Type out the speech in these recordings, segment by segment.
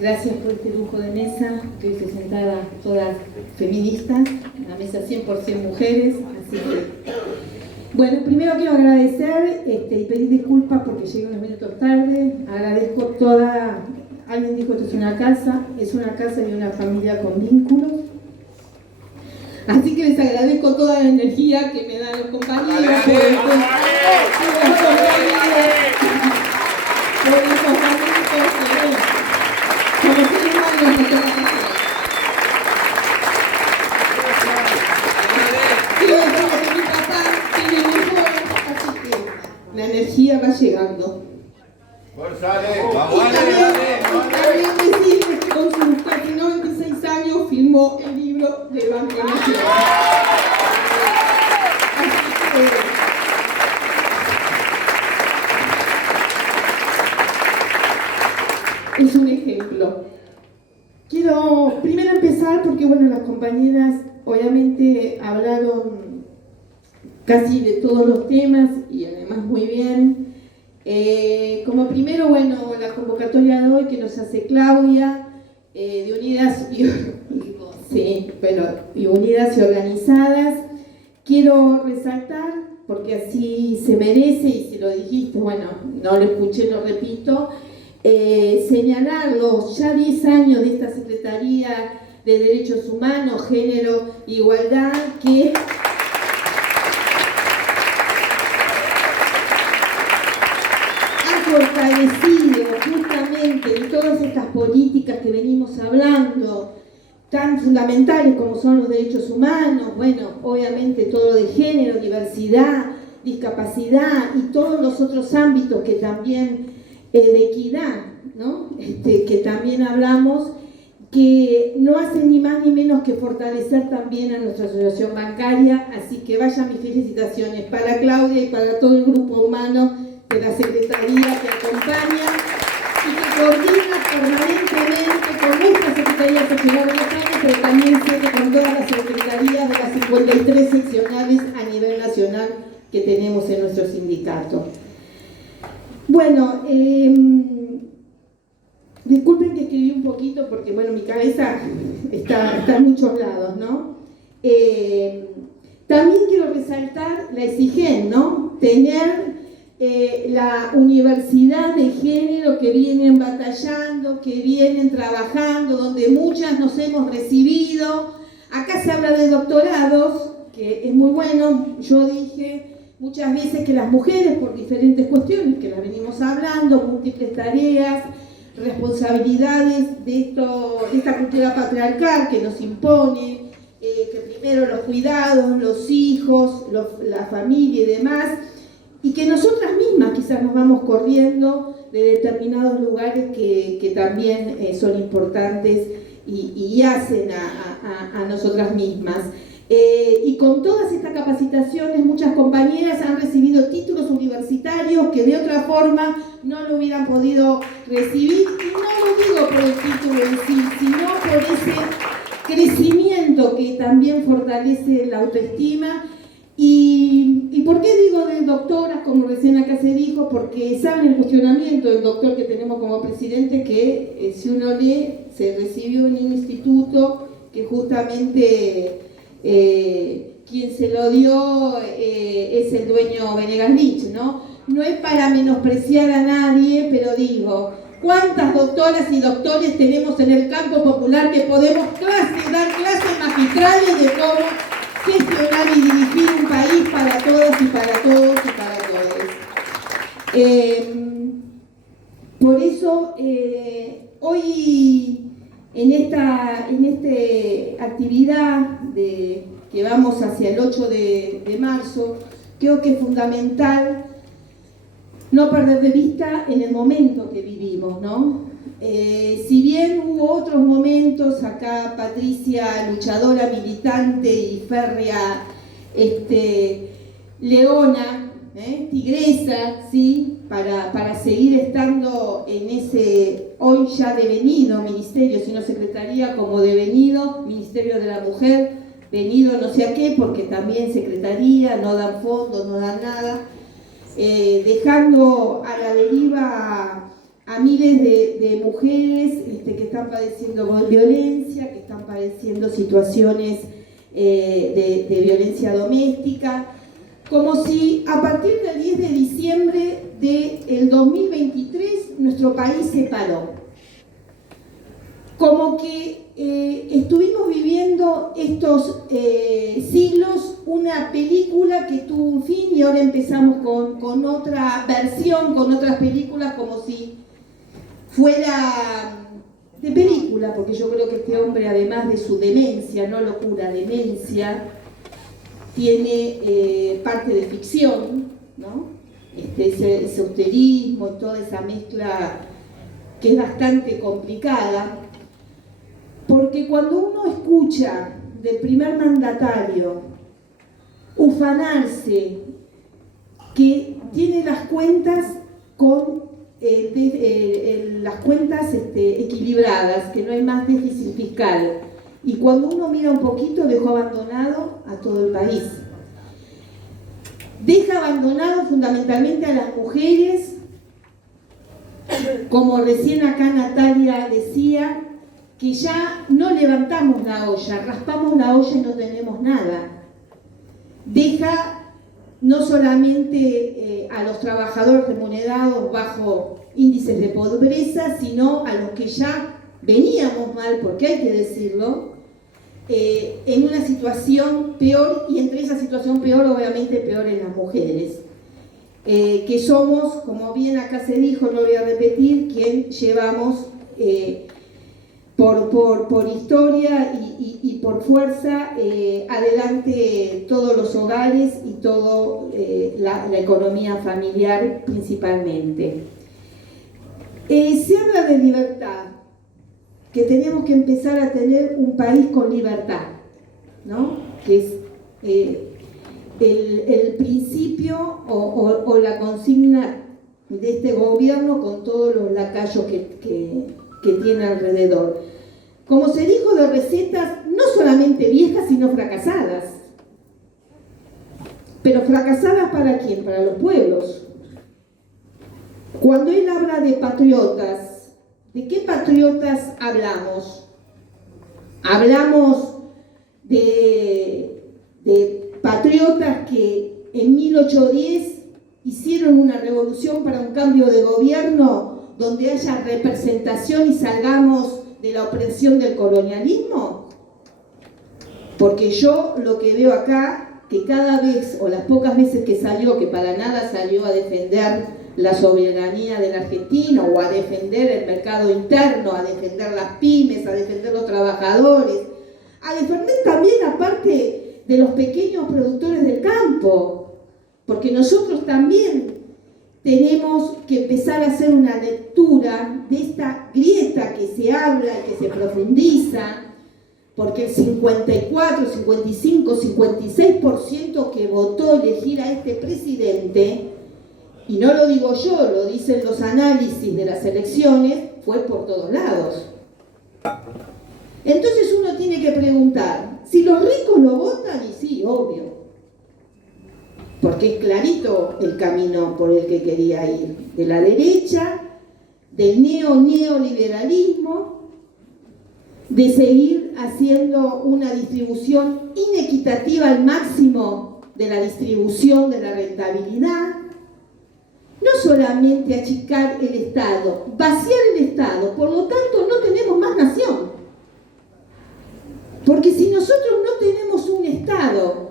Gracias por este lujo de mesa. Estoy presentada todas feministas, una mesa 100% mujeres, así que... Bueno, primero quiero agradecer y pedir disculpas porque llegué unos minutos tarde. Agradezco toda... Alguien dijo esto es una casa y una familia con vínculos. Así que les agradezco toda la energía que me dan los compañeros por estos momentos como seres humanos no tenemos. Quiero decirles que mi papá tiene mejor, así que la energía va llegando. También decirles que con sus casi 96 años firmó el libro del Banco Nacional. Así que es un ejemplo. Quiero primero empezar porque, bueno, las compañeras obviamente hablaron casi de todos los temas y además muy bien. Como primero, bueno, la convocatoria de hoy que nos hace Claudia, de Unidas y Unidas y Organizadas, quiero resaltar, porque así se merece, y si lo dijiste, bueno, no lo escuché, lo repito, señalar los ya 10 años de esta Secretaría de Derechos Humanos, Género e Igualdad, que fortalecido justamente en todas estas políticas que venimos hablando, tan fundamentales como son los derechos humanos, bueno, obviamente todo lo de género, diversidad, discapacidad y todos los otros ámbitos que también de equidad, ¿no? Que también hablamos, que no hacen ni más ni menos que fortalecer también a nuestra asociación bancaria, así que vayan mis felicitaciones para Claudia y para todo el grupo humano de la Secretaría que acompaña y que coordina permanentemente con nuestra Secretaría que lleva 2 años, pero también sé que con todas las secretarías de las 53 seccionales a nivel nacional que tenemos en nuestro sindicato. Bueno, disculpen que escribí un poquito porque, bueno, mi cabeza está en muchos lados, ¿no? También quiero resaltar la exigencia, ¿no? Tener la universidad de género que vienen batallando, que vienen trabajando, donde muchas nos hemos recibido. Acá se habla de doctorados, que es muy bueno. Yo dije muchas veces que las mujeres, por diferentes cuestiones que las venimos hablando, múltiples tareas, responsabilidades de esta cultura patriarcal que nos impone, que primero los cuidados, los hijos, la familia y demás, y que nosotras mismas quizás nos vamos corriendo de determinados lugares que también son importantes y hacen a nosotras mismas. Y con todas estas capacitaciones, muchas compañeras han recibido títulos universitarios que de otra forma no lo hubieran podido recibir, y no lo digo por el título en sí, sino por ese crecimiento que también fortalece la autoestima. ¿Y por qué digo de doctoras, como recién acá se dijo? Porque saben el cuestionamiento del doctor que tenemos como presidente, que si uno lee, se recibió en un instituto que justamente quien se lo dio es el dueño Venegas Lynch, ¿no? No es para menospreciar a nadie, pero digo, ¿cuántas doctoras y doctores tenemos en el campo popular que podemos dar clases magistrales de cómo gestionar y dirigir un país para todas y para todos y para todos? Por eso, hoy en esta actividad que vamos hacia el 8 de marzo, creo que es fundamental no perder de vista en el momento que vivimos, ¿no? Si bien hubo otros momentos, acá Patricia, luchadora, militante y férrea, leona, tigresa, ¿sí? Para seguir estando en ese hoy ya devenido ministerio, sino secretaría como devenido Ministerio de la Mujer, venido no sé a qué, porque también secretaría, no dan fondos, no dan nada, dejando a la deriva a miles de mujeres que están padeciendo violencia, que están padeciendo situaciones de violencia doméstica, como si a partir del 10 de diciembre del 2023 nuestro país se paró. Como que estuvimos viviendo estos siglos una película que tuvo un fin y ahora empezamos con otra versión, con otras películas, como si fuera de película, porque yo creo que este hombre, además de su demencia, no locura, demencia, tiene parte de ficción, ¿no? Ese esoterismo y toda esa mezcla que es bastante complicada, porque cuando uno escucha del primer mandatario ufanarse que tiene las cuentas con las cuentas equilibradas, que no hay más déficit fiscal, y cuando uno mira un poquito dejó abandonado a todo el país. Deja abandonado fundamentalmente a las mujeres, como recién acá Natalia decía, que ya no levantamos la olla, raspamos la olla y no tenemos nada. Deja no solamente a los trabajadores remunerados bajo índices de pobreza, sino a los que ya veníamos mal, porque hay que decirlo, en una situación peor, y entre esa situación peor, obviamente peor en las mujeres, que somos, como bien acá se dijo, no voy a repetir, quien llevamos por historia y por fuerza adelante todos los hogares y toda la economía familiar principalmente. Se habla de libertad, que tenemos que empezar a tener un país con libertad, ¿no? Que es el principio o la consigna de este gobierno con todos los lacayos que tiene alrededor. Como se dijo, de recetas no solamente viejas, sino fracasadas. Pero fracasadas ¿para quién? Para los pueblos. Cuando él habla de patriotas, ¿de qué patriotas hablamos? Hablamos de patriotas que en 1810 hicieron una revolución para un cambio de gobierno donde haya representación y salgamos de la opresión del colonialismo. Porque yo lo que veo acá, que cada vez, o las pocas veces que salió, que para nada salió a defender la soberanía de la Argentina o a defender el mercado interno, a defender las pymes, a defender los trabajadores, a defender también la parte de los pequeños productores del campo, porque nosotros también tenemos que empezar a hacer una lectura de esta grieta que se habla y que se profundiza, porque el 54, 55, 56% que votó elegir a este presidente, y no lo digo yo, lo dicen los análisis de las elecciones, fue por todos lados. Entonces uno tiene que preguntar, si los ricos lo votan, y sí, obvio, porque es clarito el camino por el que quería ir, de la derecha, del neoliberalismo, de seguir haciendo una distribución inequitativa al máximo de la distribución de la rentabilidad, no solamente achicar el Estado, vaciar el Estado, por lo tanto no tenemos más nación. Porque si nosotros no tenemos un Estado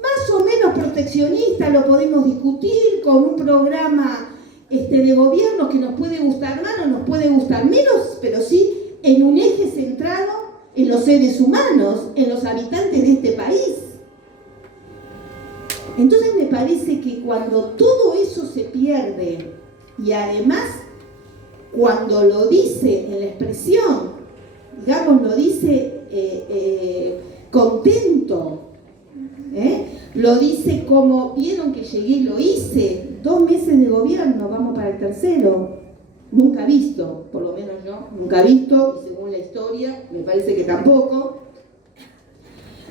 más o menos proteccionista, lo podemos discutir con un programa de gobierno que nos puede gustar más o nos puede gustar menos, pero sí en un eje centrado en los seres humanos, en los habitantes de este país. Entonces me parece que cuando todo eso se pierde, y además cuando lo dice en la expresión, digamos, lo dice contento, lo dice como, vieron que llegué y lo hice, 2 meses de gobierno, vamos para el tercero, nunca visto, por lo menos yo, nunca visto, y según la historia, me parece que tampoco,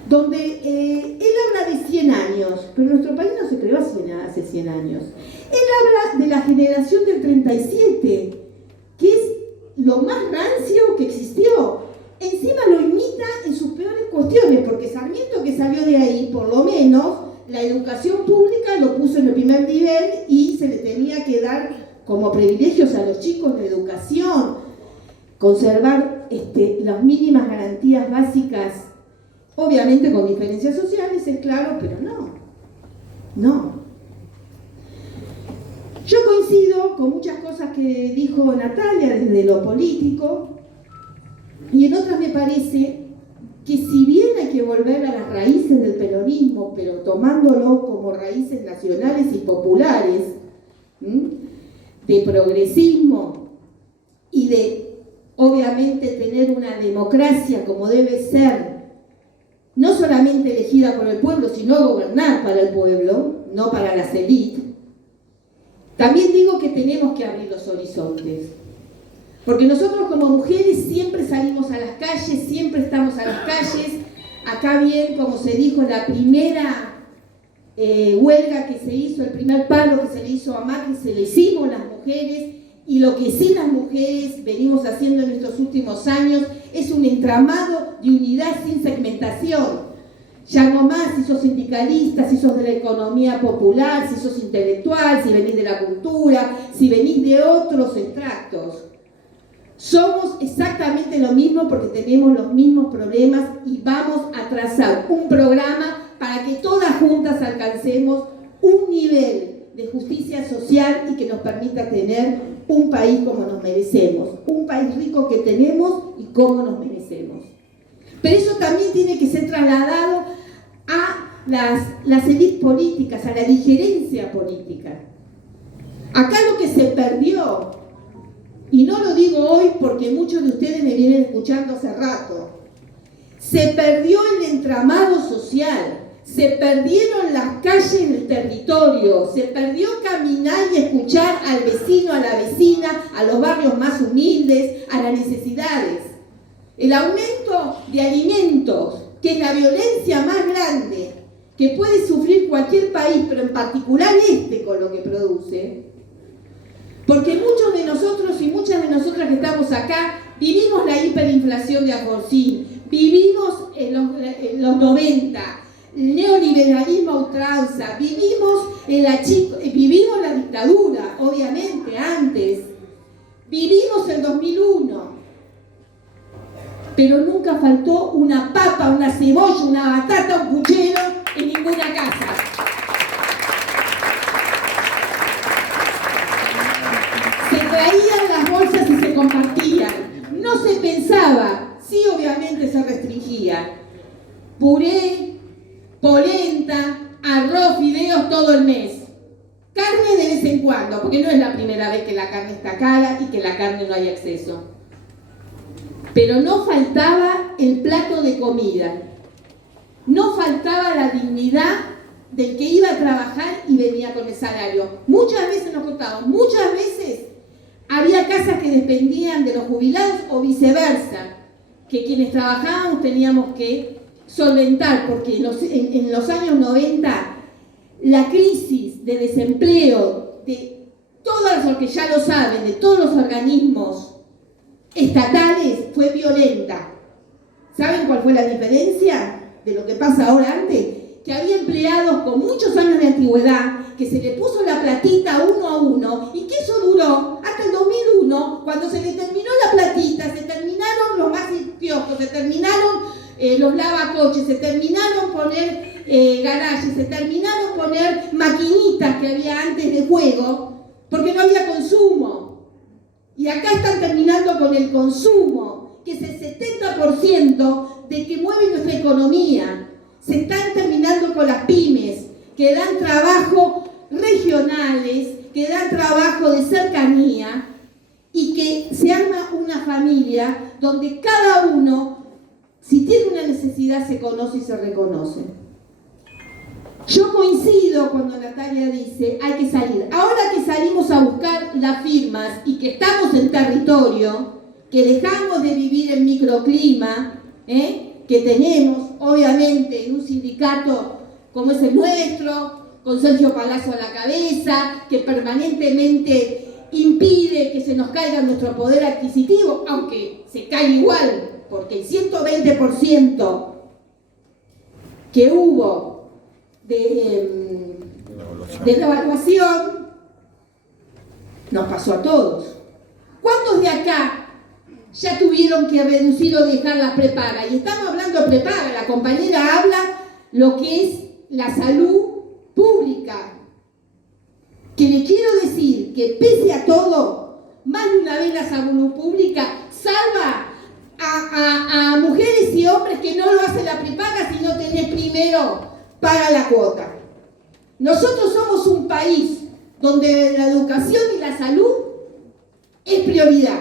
donde él habla de 100 años, pero nuestro país no se creó hace 100 años. Él habla de la generación del 37, que es lo más rancio que existió. Encima lo imita en sus peores cuestiones, porque Sarmiento, que salió de ahí, por lo menos, la educación pública lo puso en el primer nivel y se le tenía que dar como privilegios a los chicos de educación, conservar las mínimas garantías básicas, obviamente con diferencias sociales, es claro, pero no. Yo coincido con muchas cosas que dijo Natalia desde lo político, y en otras me parece que si bien hay que volver a las raíces del peronismo, pero tomándolo como raíces nacionales y populares, de progresismo y de, obviamente, tener una democracia como debe ser, no solamente elegida por el pueblo, sino gobernar para el pueblo, no para las élites, también digo que tenemos que abrir los horizontes. Porque nosotros como mujeres siempre salimos a las calles, siempre estamos a las calles. Acá bien, como se dijo, la primera huelga que se hizo, el primer paro que se le hizo a Macri, se le hicimos las mujeres, y lo que sí las mujeres venimos haciendo en estos últimos años es un entramado de unidad sin segmentación. Ya no más si sos sindicalista, si sos de la economía popular, si sos intelectual, si venís de la cultura, si venís de otros extractos. Somos exactamente lo mismo porque tenemos los mismos problemas y vamos a trazar un programa para que todas juntas alcancemos un nivel de justicia social y que nos permita tener un país como nos merecemos, un país rico que tenemos y como nos merecemos. Pero eso también tiene que ser trasladado a las élites políticas, a la digerencia política. Acá lo que se perdió, y no lo digo hoy porque muchos de ustedes me vienen escuchando hace rato, se perdió el entramado social, se perdieron las calles del territorio, se perdió caminar y escuchar al vecino, a la vecina, a los barrios más humildes, a las necesidades. El aumento de alimentos, que es la violencia más grande que puede sufrir cualquier país, pero en particular con lo que produce. Porque muchos de nosotros y muchas de nosotras que estamos acá vivimos la hiperinflación de Alfonsín, vivimos en los 90, el neoliberalismo a ultranza, vivimos la dictadura, obviamente, antes, vivimos el 2001, pero nunca faltó una papa, una cebolla, una batata, un puchero en ninguna casa. Traían las bolsas y se compartían. No se pensaba, sí, obviamente se restringía. Puré, polenta, arroz, fideos todo el mes. Carne de vez en cuando, porque no es la primera vez que la carne está cara y que la carne no hay acceso. Pero no faltaba el plato de comida. No faltaba la dignidad del que iba a trabajar y venía con el salario. Muchas veces nos contamos, muchas veces había casas que dependían de los jubilados o viceversa, que quienes trabajábamos teníamos que solventar, porque en los años 90 la crisis de desempleo de todos los que ya lo saben, de todos los organismos estatales fue violenta. ¿Saben cuál fue la diferencia de lo que pasa ahora antes? Que había empleados con muchos años de antigüedad, que se le puso la platita uno a uno, y que eso duró hasta el 2001, cuando se le terminó la platita, se terminaron los más kioscos, se terminaron los lavacoches, se terminaron poner garajes, se terminaron poner maquinitas que había antes de juego, porque no había consumo. Y acá están terminando con el consumo, que es el 70% de que mueve nuestra economía. Se están terminando con las pymes, que dan trabajo regionales, que dan trabajo de cercanía, y que se arma una familia donde cada uno, si tiene una necesidad, se conoce y se reconoce. Yo coincido cuando Natalia dice, hay que salir. Ahora que salimos a buscar las firmas y que estamos en territorio, que dejamos de vivir el microclima, que tenemos, obviamente, en un sindicato como es el nuestro, con Sergio Palazzo a la cabeza, que permanentemente impide que se nos caiga nuestro poder adquisitivo, aunque se cae igual, porque el 120% que hubo de la evaluación nos pasó a todos. ¿Cuántos de acá ya tuvieron que reducir o dejar la prepaga? Y estamos hablando de prepaga, la compañera habla lo que es la salud pública. Que le quiero decir que pese a todo, más de una vez la salud pública salva a mujeres y hombres que no lo hacen la prepaga si no tenés primero paga la cuota. Nosotros somos un país donde la educación y la salud es prioridad.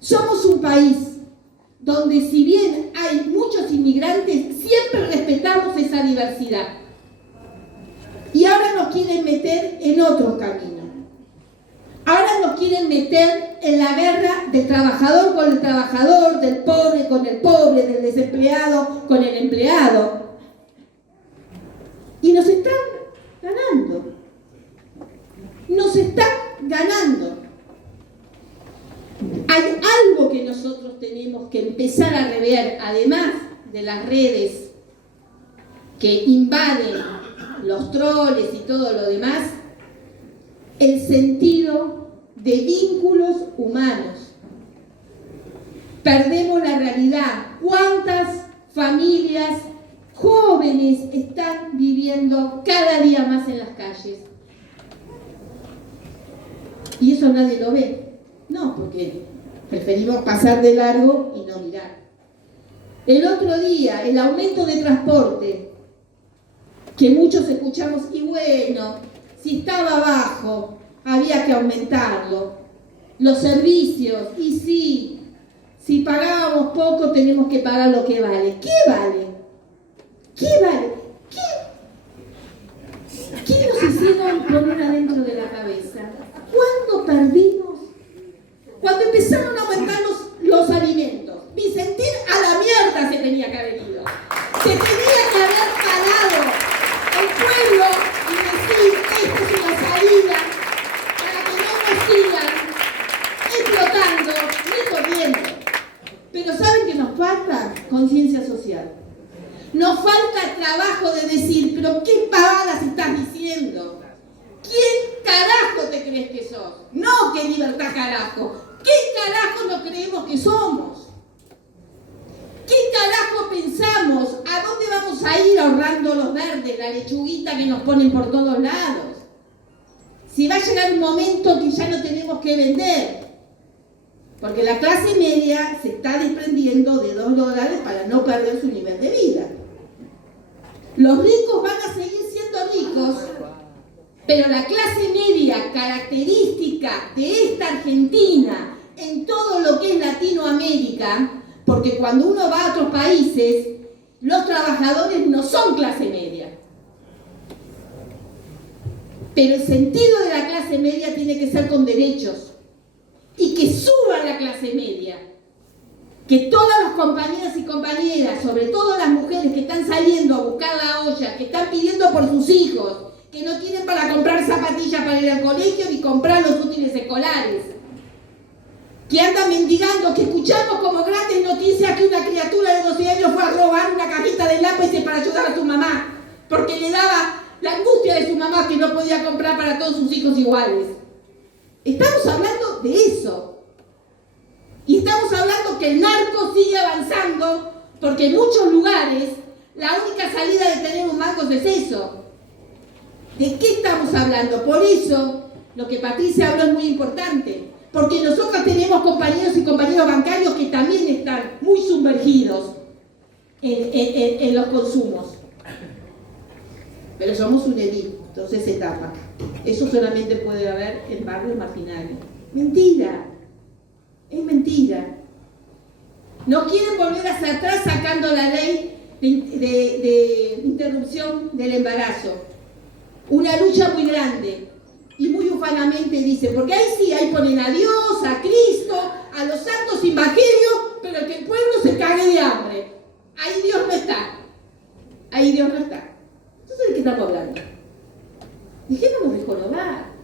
Somos un país donde si bien hay muchos inmigrantes, siempre respetamos esa diversidad. Y ahora nos quieren meter en otro camino. Ahora nos quieren meter en la guerra del trabajador con el trabajador, del pobre con el pobre, del desempleado con el empleado. Y nos están ganando. Nos están ganando. Hay algo que nosotros tenemos que empezar a rever, además de las redes que invaden los troles y todo lo demás, el sentido de vínculos humanos. Perdemos la realidad. ¿Cuántas familias jóvenes están viviendo cada día más en las calles? Y eso nadie lo ve. No, porque preferimos pasar de largo y no mirar. El otro día, el aumento de transporte, que muchos escuchamos, y bueno, si estaba bajo, había que aumentarlo. Los servicios, y sí, si pagábamos poco, tenemos que pagar lo que vale. ¿Qué vale? ¿Qué vale? ¿Qué nos hicieron poner adentro de la cabeza? ¿Cuándo perdimos? Cuando empezaron a aumentar los alimentos. Vicentín a la mierda se tenía que haber ido. Se tenía que haber parado el pueblo y decir, esta es una salida para que no nos sigan explotando ni corriendo. Pero ¿saben qué nos falta? Conciencia social. Nos falta el trabajo de decir, pero ¿qué pavadas estás diciendo? ¿Quién carajo te crees que sos? No, qué libertad carajo. ¿Qué carajo nos creemos que somos? ¿Qué carajo pensamos? ¿A dónde vamos a ir ahorrando los verdes, la lechuguita que nos ponen por todos lados? Si va a llegar un momento que ya no tenemos que vender. Porque la clase media se está desprendiendo de $2 para no perder su nivel de vida. Los ricos van a seguir siendo ricos, pero la clase media característica de esta Argentina en todo lo que es Latinoamérica, porque cuando uno va a otros países, los trabajadores no son clase media. Pero el sentido de la clase media tiene que ser con derechos y que suba la clase media. Que todas las compañeras y compañeras, sobre todo las mujeres que están saliendo a buscar la olla, que están pidiendo por sus hijos, que no tienen para comprar zapatillas para ir al colegio ni comprar los útiles escolares, que andan mendigando, que escuchamos como grandes noticias que una criatura de 12 años fue a robar una cajita de lápices para ayudar a su mamá, porque le daba la angustia de su mamá que no podía comprar para todos sus hijos iguales. Estamos hablando de eso. Y estamos hablando que el narco sigue avanzando, porque en muchos lugares la única salida de tener un marcos es eso. ¿De qué estamos hablando? Por eso, lo que Patricia habló es muy importante, porque nosotros tenemos compañeros y compañeros bancarios que también están muy sumergidos en los consumos. Pero somos un élite, entonces se tapa. Eso solamente puede haber en barrios marginales. Mentira. Es mentira. Nos quieren volver hacia atrás sacando la ley de interrupción del embarazo. Una lucha muy grande. Y muy ufanamente dicen, porque ahí sí, ahí ponen a Dios, a Cristo, a los santos evangelios, pero que el pueblo se cague de hambre. Ahí Dios no está. Ahí Dios no está. Entonces, ¿de qué estamos hablando? Dejémonos de jorobar.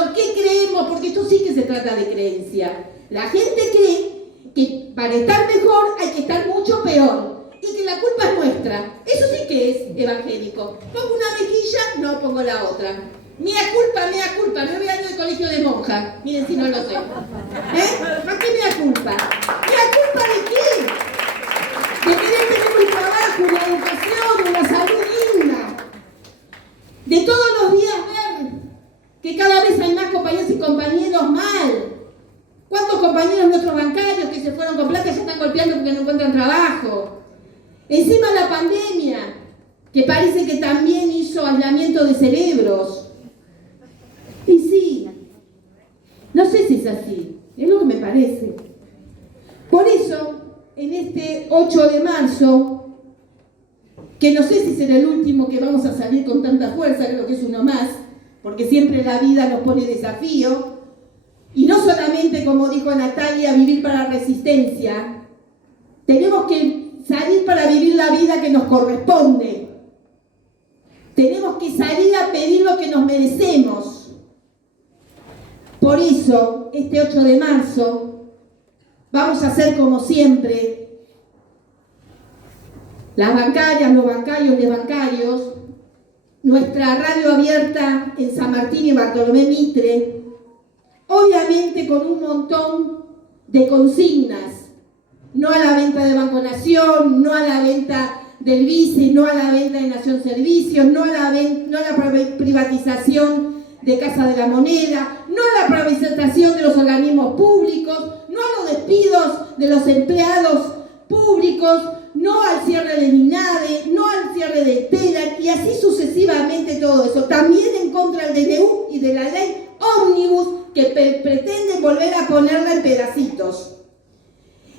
lo que creemos, porque esto sí que se trata de creencia. La gente cree que para estar mejor hay que estar mucho peor y que la culpa es nuestra. Eso sí que es evangélico. Pongo una mejilla, no pongo la otra. Mea culpa, 9 años de colegio de monja. Miren si no lo sé. ¿Para qué mea culpa? ¿Mea culpa de qué? De querer tener un trabajo, una educación, una salud digna. De todos los días ver que cada vez hay más compañeros y compañeros mal. ¿Cuántos compañeros nuestros bancarios que se fueron con plata ya están golpeando porque no encuentran trabajo? Encima la pandemia, que parece que también hizo aislamiento de cerebros. Y sí, no sé si es así, es lo que me parece. Por eso, en este 8 de marzo, que no sé si será el último que vamos a salir con tanta fuerza, creo que es uno más, porque siempre la vida nos pone desafío, y no solamente, como dijo Natalia, vivir para resistencia, tenemos que salir para vivir la vida que nos corresponde. Tenemos que salir a pedir lo que nos merecemos. Por eso, este 8 de marzo, vamos a hacer como siempre, las bancarias, los bancarios, los bancarios, nuestra radio abierta en San Martín y Bartolomé Mitre, obviamente con un montón de consignas, no a la venta de Banco Nación, no a la venta del Vice, no a la venta de Nación Servicios, no a la privatización de Casa de la Moneda, no a la privatización de los organismos públicos, no a los despidos de los empleados públicos, no al cierre de Minade, no al cierre de Telar y así sucesivamente todo eso. También en contra del DNU y de la ley ómnibus que pretenden volver a ponerla en pedacitos.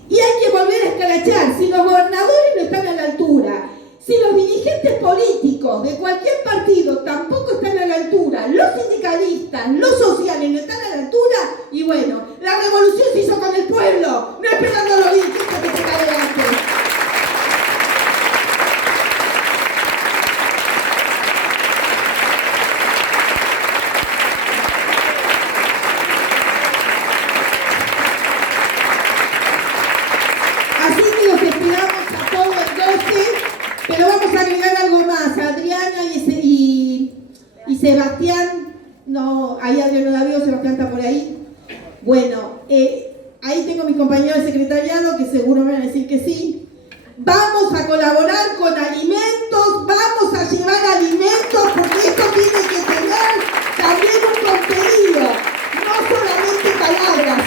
Y hay que volver a escrachar. Si los gobernadores no están a la altura, si los dirigentes políticos de cualquier partido tampoco están a la altura, los sindicalistas, los sociales no están a la altura, y bueno, la revolución se hizo con el pueblo, no esperando a los dirigentes que se adelante. Así que los esperamos a todos el 12, pero vamos a agregar algo más. Adriana y Sebastián, no, ahí Adriana no la veo, Sebastián está por ahí. Bueno, ahí tengo mis compañeros de secretariado que seguro me van a decir que sí. Vamos a colaborar con alimentos, vamos a llevar alimentos, porque esto tiene que tener también un contenido, no solamente palabras.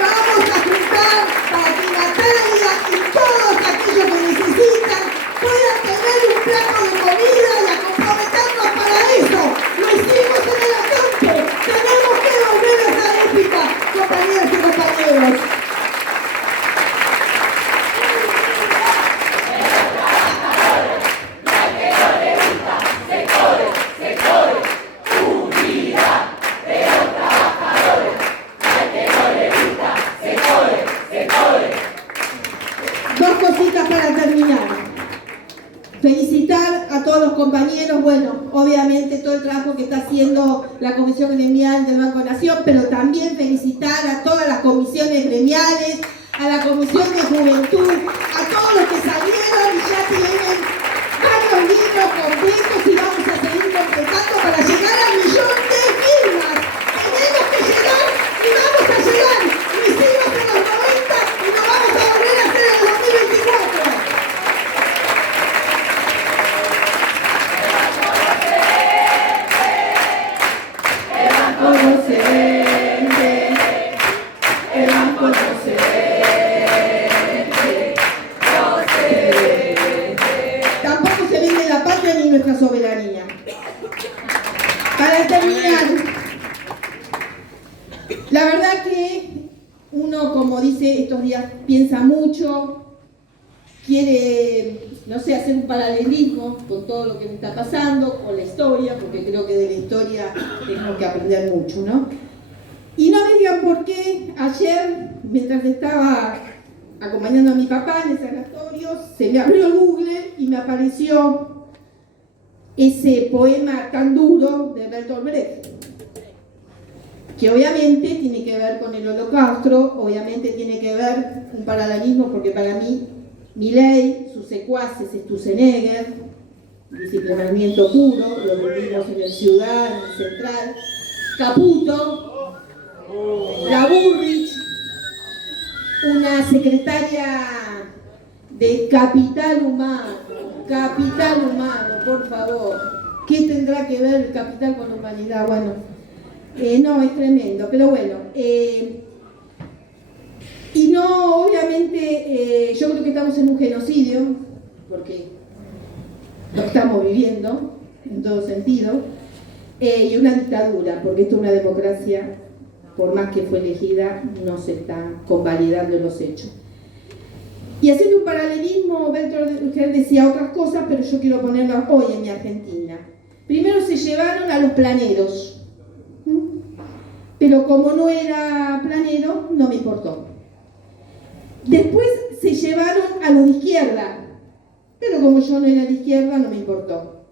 Vamos a juntar para que Natalia y todos aquellos que necesitan puedan tener un plato de comida y a comprometernos para eso. Lo hicimos en el acampe. Tenemos que volver a esa épica, compañeras y compañeros. Dos cositas para terminar. Felicitar a todos los compañeros, bueno, obviamente todo el trabajo que está haciendo la Comisión Gremial del Banco Nación, pero también felicitar a todas las comisiones gremiales, a la Comisión de Juventud, a todos los que salieron y ya tienen varios libros completos y vamos a seguir completando para llegar al 1.000.000 de firmas. Tenemos que llegar y vamos a llegar. Lo hicimos en los 90 y lo vamos a volver a hacer en el 2024. Tampoco se vende la patria ni nuestra soberanía. Para terminar, la verdad que uno, como dice estos días, piensa mucho, quiere, no sé, hacer un paralelismo con todo lo que me está pasando, con la historia, porque creo que de la historia tenemos que aprender mucho, ¿no? Y no me digan por qué ayer, mientras estaba acompañando a mi papá en el sanatorio, se me abrió Google y me apareció ese poema tan duro de Bertolt Brecht. que obviamente tiene que ver con el Holocausto, obviamente tiene que ver un paralelismo, porque para mí, Milei, sus secuaces, Sturzenegger, disciplinamiento puro, lo vivimos en el Ciudad, en el Central, Caputo, la Bullrich, una secretaria de capital humano, por favor. ¿Qué tendrá que ver el capital con la humanidad? Bueno, no, es tremendo, pero bueno. Y no, obviamente, yo creo que estamos en un genocidio, porque lo estamos viviendo, en todo sentido, y una dictadura, porque esto es una democracia, por más que fue elegida, no se está convalidando en los hechos. Y haciendo un paralelismo, Bertolt decía otras cosas, pero yo quiero ponerlas hoy en mi Argentina. Primero se llevaron a los planeros, pero como no era planero, no me importó. Después se llevaron a los de izquierda, pero como yo no era de izquierda, no me importó.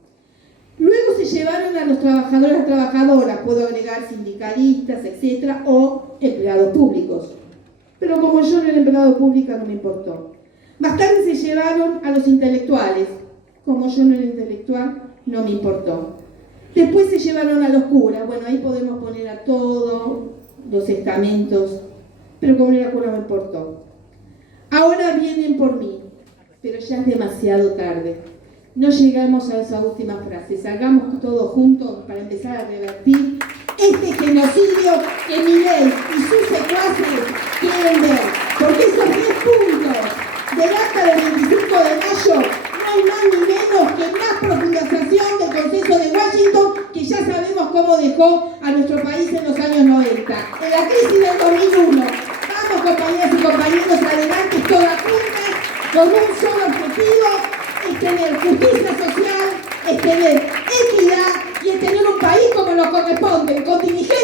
Luego se llevaron a los trabajadores y trabajadoras, puedo agregar sindicalistas, etcétera, o empleados públicos. Pero como yo no era empleado público, no me importó. Más tarde se llevaron a los intelectuales. Como yo no era intelectual, no me importó. Después se llevaron a los curas. Bueno, ahí podemos poner a todos los estamentos, pero como no era cura, me importó. Ahora vienen por mí, pero ya es demasiado tarde. No llegamos a esa última frase. Salgamos todos juntos para empezar a revertir este genocidio que Milei y sus secuaces quieren ver. Porque esos 10 puntos del acta del 25 de mayo no hay más ni menos que más profundización del Consenso de Washington, que ya sabemos cómo dejó a nuestro país en los años 90. En la crisis del 2001. Vamos, compañeras y compañeros, adelante, todas juntas, con un solo objetivo: es tener justicia social, es tener equidad y es tener un país como nos corresponde, con dirigencia